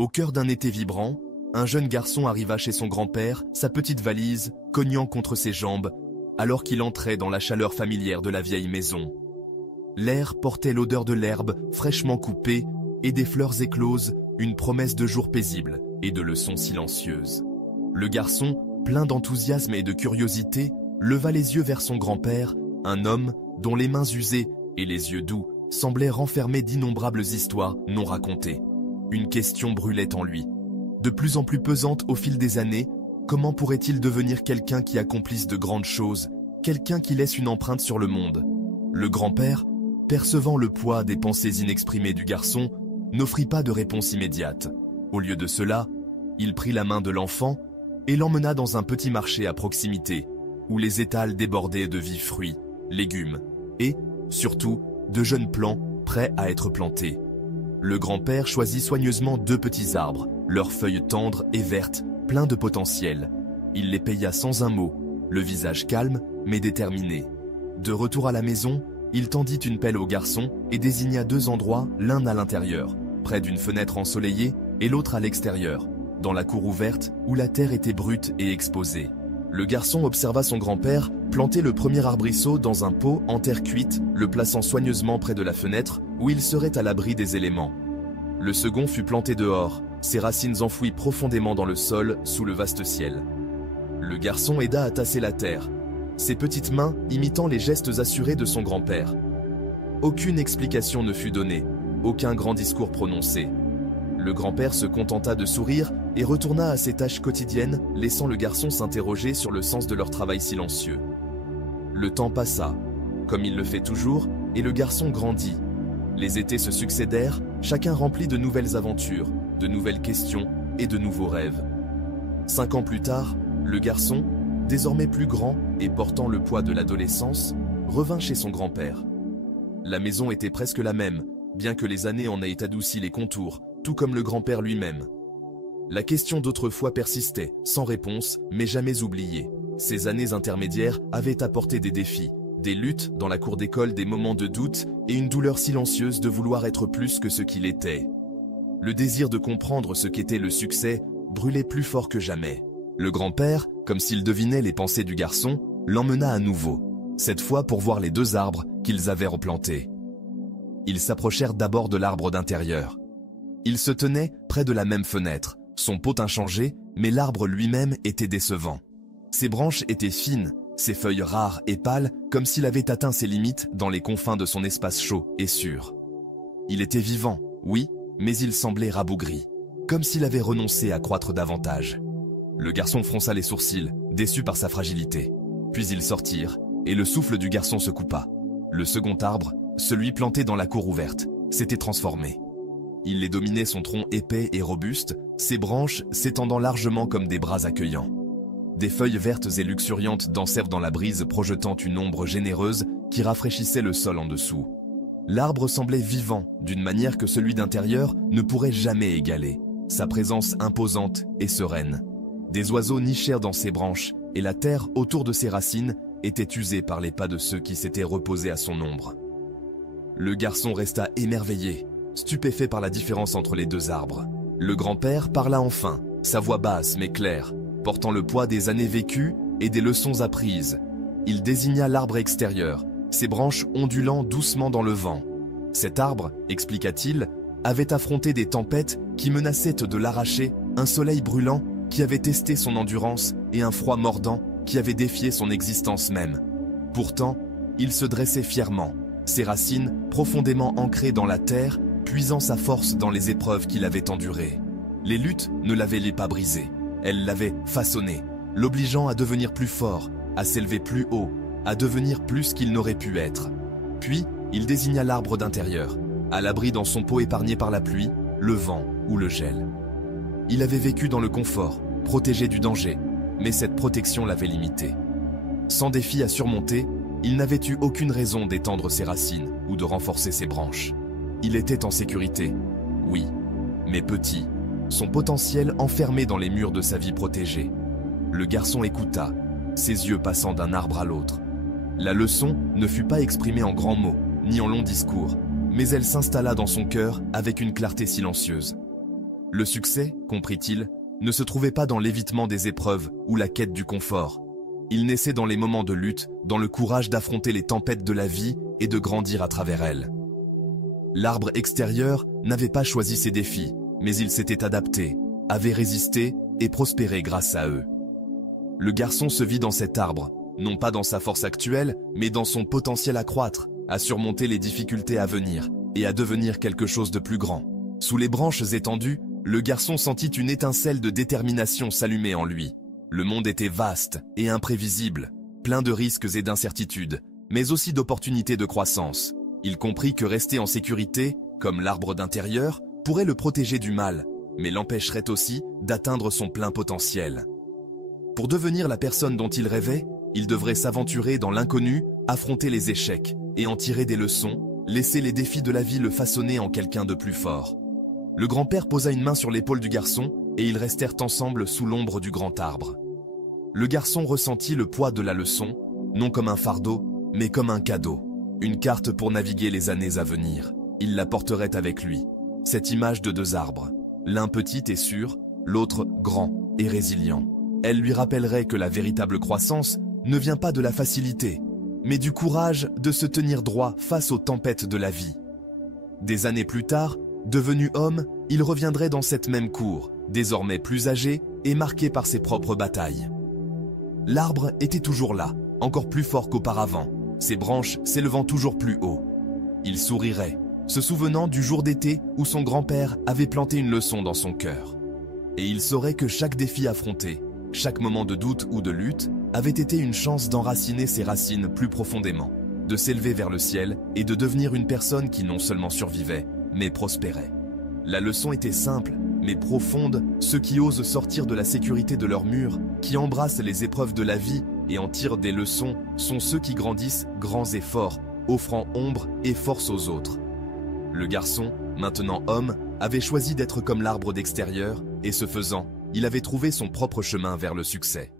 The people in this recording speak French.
Au cœur d'un été vibrant, un jeune garçon arriva chez son grand-père, sa petite valise cognant contre ses jambes, alors qu'il entrait dans la chaleur familière de la vieille maison. L'air portait l'odeur de l'herbe fraîchement coupée et des fleurs écloses, une promesse de jours paisibles et de leçons silencieuses. Le garçon, plein d'enthousiasme et de curiosité, leva les yeux vers son grand-père, un homme dont les mains usées et les yeux doux semblaient renfermer d'innombrables histoires non racontées. Une question brûlait en lui. De plus en plus pesante au fil des années, comment pourrait-il devenir quelqu'un qui accomplisse de grandes choses, quelqu'un qui laisse une empreinte sur le monde? Le grand-père, percevant le poids des pensées inexprimées du garçon, n'offrit pas de réponse immédiate. Au lieu de cela, il prit la main de l'enfant et l'emmena dans un petit marché à proximité, où les étals débordaient de vifs fruits, légumes et, surtout, de jeunes plants prêts à être plantés. Le grand-père choisit soigneusement 2 petits arbres, leurs feuilles tendres et vertes, pleins de potentiel. Il les paya sans un mot, le visage calme mais déterminé. De retour à la maison, il tendit une pelle au garçon et désigna 2 endroits, l'un à l'intérieur, près d'une fenêtre ensoleillée, et l'autre à l'extérieur, dans la cour ouverte où la terre était brute et exposée. Le garçon observa son grand-père planter le premier arbrisseau dans un pot en terre cuite, le plaçant soigneusement près de la fenêtre où il serait à l'abri des éléments. Le second fut planté dehors, ses racines enfouies profondément dans le sol sous le vaste ciel. Le garçon aida à tasser la terre, ses petites mains imitant les gestes assurés de son grand-père. Aucune explication ne fut donnée, aucun grand discours prononcé. Le grand-père se contenta de sourire et retourna à ses tâches quotidiennes, laissant le garçon s'interroger sur le sens de leur travail silencieux. Le temps passa, comme il le fait toujours, et le garçon grandit. Les étés se succédèrent, chacun rempli de nouvelles aventures, de nouvelles questions et de nouveaux rêves. 5 ans plus tard, le garçon, désormais plus grand et portant le poids de l'adolescence, revint chez son grand-père. La maison était presque la même, bien que les années en aient adouci les contours, tout comme le grand-père lui-même. La question d'autrefois persistait, sans réponse, mais jamais oubliée. Ces années intermédiaires avaient apporté des défis, des luttes dans la cour d'école, des moments de doute et une douleur silencieuse de vouloir être plus que ce qu'il était. Le désir de comprendre ce qu'était le succès brûlait plus fort que jamais. Le grand-père, comme s'il devinait les pensées du garçon, l'emmena à nouveau, cette fois pour voir les 2 arbres qu'ils avaient replantés. Ils s'approchèrent d'abord de l'arbre d'intérieur. Il se tenait près de la même fenêtre, son pot inchangé, mais l'arbre lui-même était décevant. Ses branches étaient fines, ses feuilles rares et pâles, comme s'il avait atteint ses limites dans les confins de son espace chaud et sûr. Il était vivant, oui, mais il semblait rabougri, comme s'il avait renoncé à croître davantage. Le garçon fronça les sourcils, déçu par sa fragilité. Puis ils sortirent, et le souffle du garçon se coupa. Le second arbre, celui planté dans la cour ouverte, s'était transformé. Il les dominait son tronc épais et robuste, ses branches s'étendant largement comme des bras accueillants. Des feuilles vertes et luxuriantes dansèrent dans la brise, projetant une ombre généreuse qui rafraîchissait le sol en dessous. L'arbre semblait vivant, d'une manière que celui d'intérieur ne pourrait jamais égaler, sa présence imposante et sereine. Des oiseaux nichèrent dans ses branches, et la terre autour de ses racines était usée par les pas de ceux qui s'étaient reposés à son ombre. Le garçon resta émerveillé, stupéfait par la différence entre les 2 arbres. Le grand-père parla enfin, sa voix basse mais claire, portant le poids des années vécues et des leçons apprises. Il désigna l'arbre extérieur, ses branches ondulant doucement dans le vent. Cet arbre, expliqua-t-il, avait affronté des tempêtes qui menaçaient de l'arracher, un soleil brûlant qui avait testé son endurance et un froid mordant qui avait défié son existence même. Pourtant, il se dressait fièrement, ses racines profondément ancrées dans la terre, puisant sa force dans les épreuves qu'il avait endurées. Les luttes ne l'avaient pas brisé, elles l'avaient façonné, l'obligeant à devenir plus fort, à s'élever plus haut, à devenir plus qu'il n'aurait pu être. Puis, il désigna l'arbre d'intérieur, à l'abri dans son pot épargné par la pluie, le vent ou le gel. Il avait vécu dans le confort, protégé du danger, mais cette protection l'avait limité. Sans défi à surmonter, il n'avait eu aucune raison d'étendre ses racines ou de renforcer ses branches. Il était en sécurité, oui, mais petit, son potentiel enfermé dans les murs de sa vie protégée. Le garçon écouta, ses yeux passant d'un arbre à l'autre. La leçon ne fut pas exprimée en grands mots, ni en longs discours, mais elle s'installa dans son cœur avec une clarté silencieuse. Le succès, comprit-il, ne se trouvait pas dans l'évitement des épreuves ou la quête du confort. Il naissait dans les moments de lutte, dans le courage d'affronter les tempêtes de la vie et de grandir à travers elles. L'arbre extérieur n'avait pas choisi ces défis, mais il s'était adapté, avait résisté et prospéré grâce à eux. Le garçon se vit dans cet arbre, non pas dans sa force actuelle, mais dans son potentiel à croître, à surmonter les difficultés à venir et à devenir quelque chose de plus grand. Sous les branches étendues, le garçon sentit une étincelle de détermination s'allumer en lui. Le monde était vaste et imprévisible, plein de risques et d'incertitudes, mais aussi d'opportunités de croissance. Il comprit que rester en sécurité, comme l'arbre d'intérieur, pourrait le protéger du mal, mais l'empêcherait aussi d'atteindre son plein potentiel. Pour devenir la personne dont il rêvait, il devrait s'aventurer dans l'inconnu, affronter les échecs et en tirer des leçons, laisser les défis de la vie le façonner en quelqu'un de plus fort. Le grand-père posa une main sur l'épaule du garçon et ils restèrent ensemble sous l'ombre du grand arbre. Le garçon ressentit le poids de la leçon, non comme un fardeau, mais comme un cadeau. Une carte pour naviguer les années à venir. Il la porterait avec lui. Cette image de deux arbres, l'un petit et sûr, l'autre grand et résilient. Elle lui rappellerait que la véritable croissance ne vient pas de la facilité, mais du courage de se tenir droit face aux tempêtes de la vie. Des années plus tard, devenu homme, il reviendrait dans cette même cour, désormais plus âgé et marqué par ses propres batailles. L'arbre était toujours là, encore plus fort qu'auparavant, ses branches s'élevant toujours plus haut. Il sourirait, se souvenant du jour d'été où son grand-père avait planté une leçon dans son cœur. Et il saurait que chaque défi affronté, chaque moment de doute ou de lutte, avait été une chance d'enraciner ses racines plus profondément, de s'élever vers le ciel et de devenir une personne qui non seulement survivait, mais prospérait. La leçon était simple, mais profonde. Ceux qui osent sortir de la sécurité de leur mur, qui embrassent les épreuves de la vie et en tirent des leçons, sont ceux qui grandissent grands et forts, offrant ombre et force aux autres. Le garçon, maintenant homme, avait choisi d'être comme l'arbre d'extérieur, et ce faisant, il avait trouvé son propre chemin vers le succès.